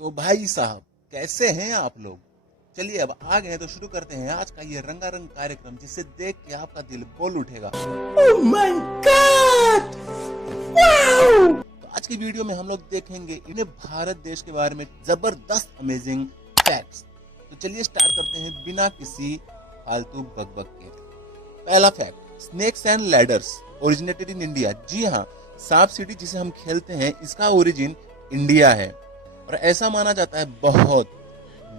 तो भाई साहब, कैसे हैं आप लोग? चलिए अब आ गए हैं तो शुरू करते हैं आज का ये रंगारंग कार्यक्रम, जिसे देख के आपका दिल बोल उठेगा, Oh my god! Wow! तो आज की वीडियो में हम लोग देखेंगे इन्हें भारत देश के बारे में जबरदस्त अमेजिंग फैक्ट्स। तो चलिए स्टार्ट करते हैं बिना किसी फालतू बकबक के। पहला fact, snakes and ladders originated in India. जी हाँ, सांप सीढ़ी जिसे हम खेलते हैं, इसका ओरिजिन इंडिया है। और ऐसा माना जाता है बहुत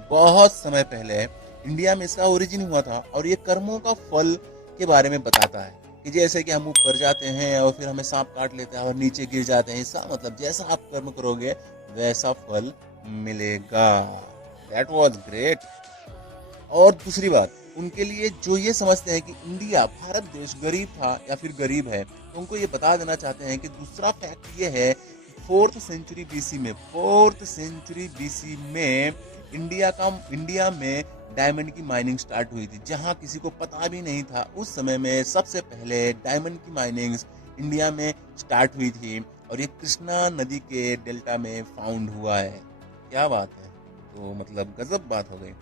बहुत समय पहले इंडिया में इसका ओरिजिन हुआ था। और ये कर्मों का फल के बारे में बताता है कि जैसे कि हम ऊपर जाते हैं और फिर हमें सांप काट लेता है और नीचे गिर जाते हैं। इसका मतलब जैसा आप कर्म करोगे वैसा फल मिलेगा। That was great. और दूसरी बात, उनके लिए जो ये समझते हैं कि इंडिया भारत देश गरीब था या फिर गरीब है, तो उनको ये बता देना चाहते हैं कि दूसरा फैक्ट ये है कि फोर्थ सेंचुरी बीसी में इंडिया में डायमंड की माइनिंग स्टार्ट हुई थी, जहां किसी को पता भी नहीं था। उस समय में सबसे पहले डायमंड की माइनिंग इंडिया में स्टार्ट हुई थी और ये कृष्णा नदी के डेल्टा में फाउंड हुआ है। क्या बात है, तो मतलब गजब बात हो गई।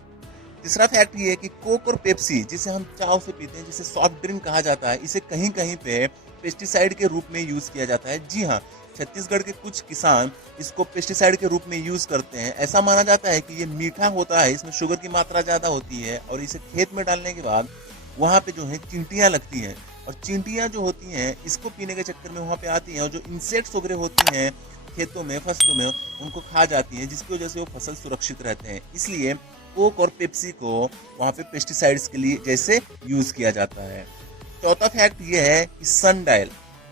तीसरा फैक्ट ये है कि कोक और पेप्सी, जिसे हम चाव से पीते हैं, जिसे सॉफ्ट ड्रिंक कहा जाता है, इसे कहीं कहीं पे पेस्टिसाइड के रूप में यूज किया जाता है। जी हाँ, छत्तीसगढ़ के कुछ किसान इसको पेस्टिसाइड के रूप में यूज करते हैं। ऐसा माना जाता है कि ये मीठा होता है, इसमें शुगर की मात्रा ज्यादा होती है और इसे खेत में डालने के बाद वहाँ पे जो है चींटियां लगती हैं। और चींटियां जो होती हैं इसको पीने के चक्कर में वहाँ पे आती हैं और जो इंसेक्ट्स वगैरह होती हैं खेतों में, फसलों में, उनको खा जाती हैं, जिसकी वजह से वो फसल सुरक्षित रहते हैं। इसलिए कोक और पेप्सी को वहाँ पे पेस्टिसाइड्स के लिए जैसे यूज किया जाता है। चौथा फैक्ट ये है कि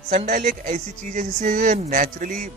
सनडायल एक ऐसी चीज है जिसे नेचुरली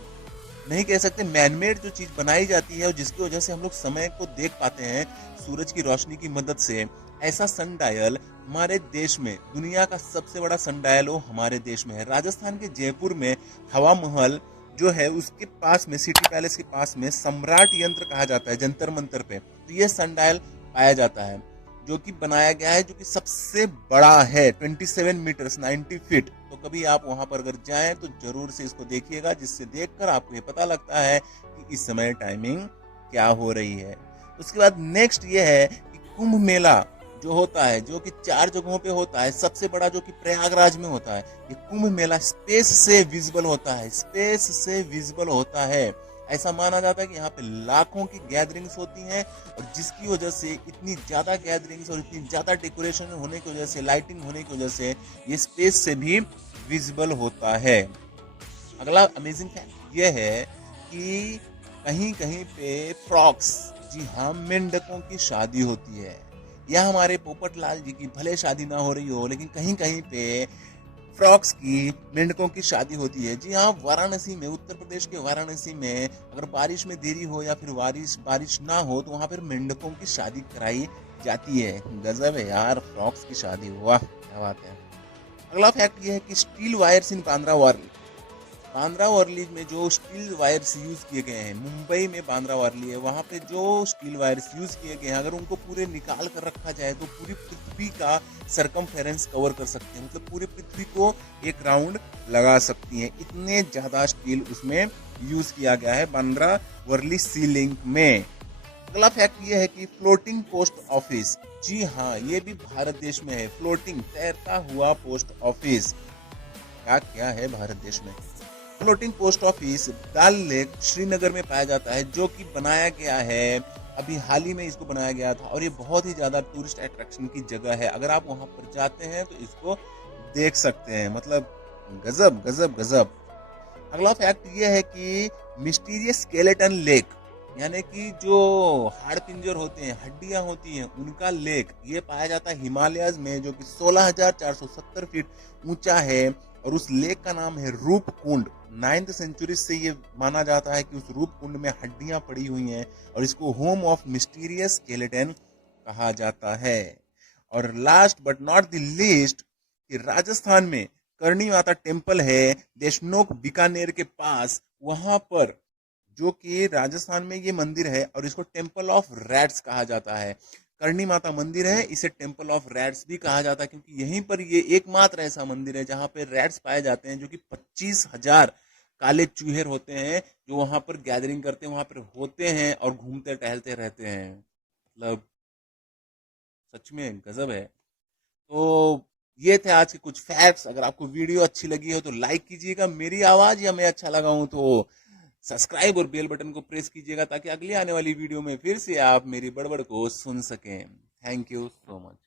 नहीं कह सकते, मैनमेड जो चीज बनाई जाती है और जिसकी वजह से हम लोग समय को देख पाते हैं सूरज की रोशनी की मदद से। ऐसा सनडायल हमारे देश में, दुनिया का सबसे बड़ा सनडायल वो हमारे देश में है। राजस्थान के जयपुर में हवा महल जो है उसके पास में, सिटी पैलेस के पास में, सम्राट यंत्र कहा जाता है, जंतर मंतर पे, तो ये सनडायल पाया जाता है, जो कि बनाया गया है, जो कि सबसे बड़ा है, 27 मीटर्स 90 फीट। तो कभी आप वहां पर अगर जाएं तो जरूर से इसको देखिएगा, जिससे देखकर आपको ये पता लगता है कि इस समय टाइमिंग क्या हो रही है। उसके बाद नेक्स्ट ये है कि कुंभ मेला जो होता है, जो कि 4 जगहों पे होता है, सबसे बड़ा जो कि प्रयागराज में होता है। ये कुंभ मेला स्पेस से विजिबल होता है। ऐसा माना जाता है कि यहाँ पे लाखों की गैदरिंग्स होती हैं और जिसकी वजह से इतनी ज्यादा गैदरिंग्स और इतनी ज्यादा डेकोरेशन होने की वजह से, लाइटिंग होने की वजह से ये स्पेस से भी विजिबल होता है। अगला अमेजिंग फैक्ट ये है कि कहीं कहीं पे फ्रॉक्स, जी हाँ, मेंढकों की शादी होती है। यह हमारे पोपट लाल जी की भले शादी ना हो रही हो, लेकिन कहीं कहीं पे फ्रॉक्स की, मेंढकों की शादी होती है। जी हाँ, वाराणसी में, उत्तर प्रदेश के वाराणसी में अगर बारिश में देरी हो या फिर बारिश ना हो तो वहां पर मेंढकों की शादी कराई जाती है। गजब है यार, फ्रॉक्स की शादी, वाह क्या बात है। अगला फैक्ट ये है कि steel wires in Bandra Worli में जो स्टील वायर्स यूज किए गए हैं, मुंबई में बांद्रा वर्ली है, वहां पे जो स्टील वायर्स यूज किए गए हैं, अगर उनको पूरे निकाल कर रखा जाए तो पूरी पृथ्वी का सरकमफेरेंस कवर कर सकते हैं, मतलब पूरी पृथ्वी को एक राउंड लगा सकती हैं। इतने ज्यादा स्टील उसमें यूज किया गया है बांद्रा वर्ली सी लिंक में। अगला फैक्ट ये है कि फ्लोटिंग पोस्ट ऑफिस, जी हाँ, ये भी भारत देश में है। फ्लोटिंग, तैरता हुआ पोस्ट ऑफिस, क्या क्या है भारत देश में। फ्लोटिंग पोस्ट ऑफिस डल लेक श्रीनगर में पाया जाता है, जो कि बनाया गया है, अभी हाल ही में इसको बनाया गया था और ये बहुत ही ज्यादा टूरिस्ट अट्रैक्शन की जगह है। अगर आप वहां पर जाते हैं तो इसको देख सकते हैं, मतलब गजब गजब गजब। अगला फैक्ट ये है कि मिस्टीरियस स्केलेटन लेक, यानी कि जो हाड़ पिंजर होते हैं, हड्डियां होती हैं, उनका लेक, ये पाया जाता है हिमालयज में, जो कि 16,470 फीट ऊंचा है। और उस लेक का नाम है रूप कुंड। 9th सेंचुरी से ये माना जाता है कि उस रूप कुंड में हड्डियां पड़ी हुई हैं और इसको होम ऑफ मिस्टीरियस स्केलेटन कहा जाता है। और last but not the least, कि राजस्थान में करणी माता टेम्पल है, देशनोक बीकानेर के पास, वहां पर, जो कि राजस्थान में ये मंदिर है और इसको टेम्पल ऑफ रैट्स कहा जाता है। करणी माता मंदिर है, इसे टेम्पल ऑफ रैट्स भी कहा जाता है, क्योंकि यहीं पर ये एकमात्र ऐसा मंदिर है जहां पे रैट्स पाए जाते हैं, जो कि 25,000 काले चूहेर होते हैं जो वहां पर गैदरिंग करते हैं, वहां पर होते हैं और घूमते टहलते रहते हैं। मतलब सच में गजब है। तो ये थे आज के कुछ फैक्ट्स। अगर आपको वीडियो अच्छी लगी हो तो लाइक कीजिएगा, मेरी आवाज या मैं अच्छा लगा हूं तो सब्सक्राइब और बेल बटन को प्रेस कीजिएगा ताकि अगली आने वाली वीडियो में फिर से आप मेरी बड़बड़ को सुन सकें। Thank you so much.